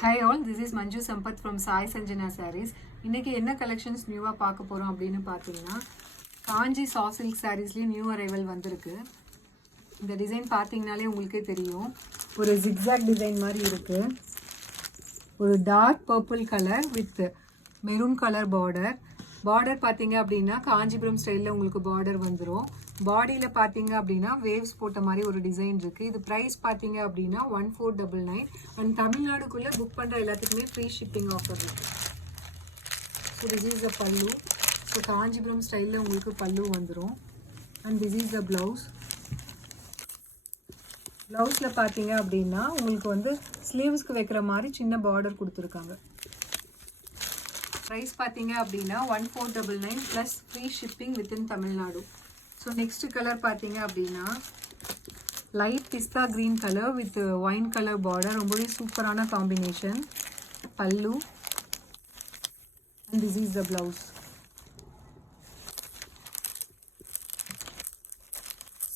Hi all, this is Manju Sampath from Sai Sanjana Sarees. இன்னைக்கு என்ன collections நியூவா பார்க்க போறோம் அப்படினு பாத்தீங்கன்னா காஞ்சி சாஃப்ட் சில்க் சாரீஸ்லயே நியூ அரைவல் வந்திருக்கு. இந்த டிசைன் பாத்தீங்கனாலே உங்களுக்கே தெரியும். ஒரு zigzag டிசைன் மாதிரி இருக்கு. ஒரு dark purple colour with maroon colour border. Border பாத்தீங்க அப்படின்னா காஞ்சிபுரம் ஸ்டைல்ல உங்களுக்கு பார்டர் வந்துரும். பாடியில பாத்தீங்க அப்படின்னா வேவ்ஸ் போட்ட மாதிரி ஒரு டிசைன் இருக்கு. இது பிரைஸ் பாத்தீங்க அப்படின்னா 1499 அண்ட் தமிழ்நாடுக்குள்ள புக் பண்ற எல்லாத்துக்குமே ஃப்ரீ ஷிப்பிங் ஆஃபர் இருக்கு. So this is the pallu. So Kanchipuram ஸ்டைல்ல உங்களுக்கு பல்லு வந்துடும். And this is the blouse. பிளவுஸ்ல பாத்தீங்க அப்படின்னா உங்களுக்கு வந்து ஸ்லீவ்ஸ்க்கு வைக்கிற மாதிரி சின்ன பார்டர் கொடுத்துருக்காங்க. ப்ரைஸ் பார்த்தீங்க அப்படின்னா 1499 plus free shipping within Tamil Nadu. So next colour பார்த்தீங்க அப்படின்னா லைட் பிஸ்தா green colour with wine colour border. ரொம்பவே சூப்பரான combination. Pallu and this is the blouse.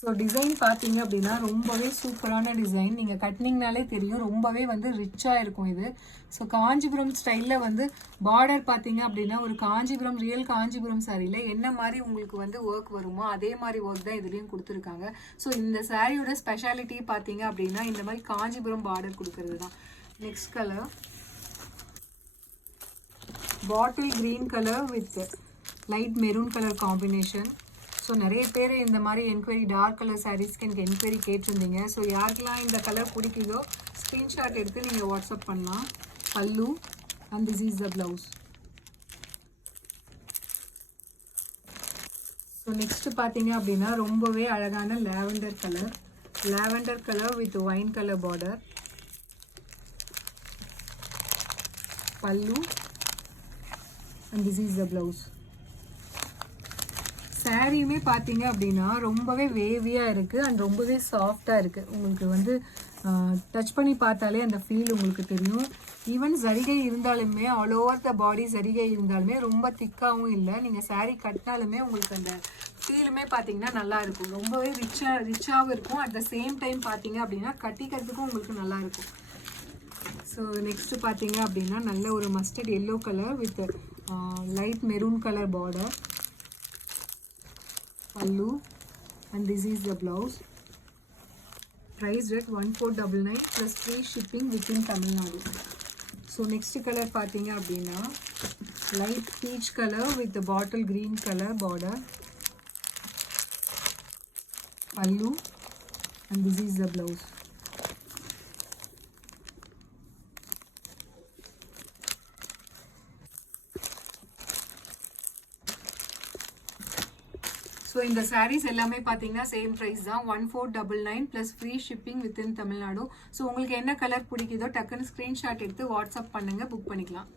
So design பார்த்தீங்க அப்படின்னா ரொம்பவே சூப்பரான டிசைன். நீங்கள் கட்டினீங்கனாலே தெரியும், ரொம்பவே வந்து ரிச்சாக இருக்கும் இது. ஸோ காஞ்சிபுரம் ஸ்டைலில் வந்து பார்டர் பார்த்தீங்க அப்படின்னா ஒரு காஞ்சிபுரம் ரியல் காஞ்சிபுரம் சாரியில் என்ன மாதிரி உங்களுக்கு வந்து ஒர்க் வருமோ அதே மாதிரி ஒர்க் தான் இதுலேயும் கொடுத்துருக்காங்க. ஸோ இந்த சாரியோட ஸ்பெஷாலிட்டி பார்த்தீங்க அப்படின்னா இந்த மாதிரி காஞ்சிபுரம் பார்டர் கொடுக்கறது தான். Next colour bottle green colour with light maroon colour combination. So நிறைய பேர் இந்த மாதிரி என்கொயரி டார்க் கலர் சாரீஸ்க்கு எனக்கு என்கொயரி கேட்டிருந்தீங்க. ஸோ யாருக்கெல்லாம் இந்த கலர் பிடிக்குதோ ஸ்க்ரீன்ஷாட் எடுத்து நீங்கள் வாட்ஸ்அப் பண்ணலாம். Pallu and this is the blouse. So next பார்த்தீங்க அப்படின்னா ரொம்பவே அழகான lavender colour with wine colour border. Pallu and this is the blouse. சாரியுமே பார்த்தீங்க அப்படின்னா ரொம்பவே வேவியாக இருக்குது அண்ட் ரொம்பவே சாஃப்டாக இருக்குது. உங்களுக்கு வந்து டச் பண்ணி பார்த்தாலே அந்த ஃபீல் உங்களுக்கு தெரியும். ஈவன் சரிகை இருந்தாலுமே ஆல் ஓவர் த பாடி சரிகை இருந்தாலுமே ரொம்ப திக்காகவும் இல்லை. நீங்கள் சாரீ கட்டினாலுமே உங்களுக்கு அந்த ஃபீலுமே பார்த்தீங்கன்னா நல்லா இருக்கும். ரொம்பவே ரிச்சாகவும் இருக்கும். அட் த சேம் டைம் பார்த்தீங்க அப்படின்னா கட்டிக்கிறதுக்கும் உங்களுக்கு நல்லா இருக்கும். ஸோ நெக்ஸ்ட் பார்த்தீங்க அப்படின்னா நல்ல ஒரு mustard yellow colour with light maroon colour border. Pallu and this is the blouse. Priced at 1499 plus free shipping within Tamil Nadu. So next color பார்த்தீங்க அப்படின்னா light peach color with the bottle green color border. Pallu and this is the blouse. So இந்த சாரீஸ் எல்லாமே பார்த்தீங்கன்னா same price தான் 1499 plus free shipping within Tamil Nadu. So உங்களுக்கு என்ன colour பிடிக்குதோ டக்குன்னு ஸ்க்ரீன்ஷாட் எடுத்து வாட்ஸ்அப் பண்ணுங்கள், புக் பண்ணிக்கலாம்.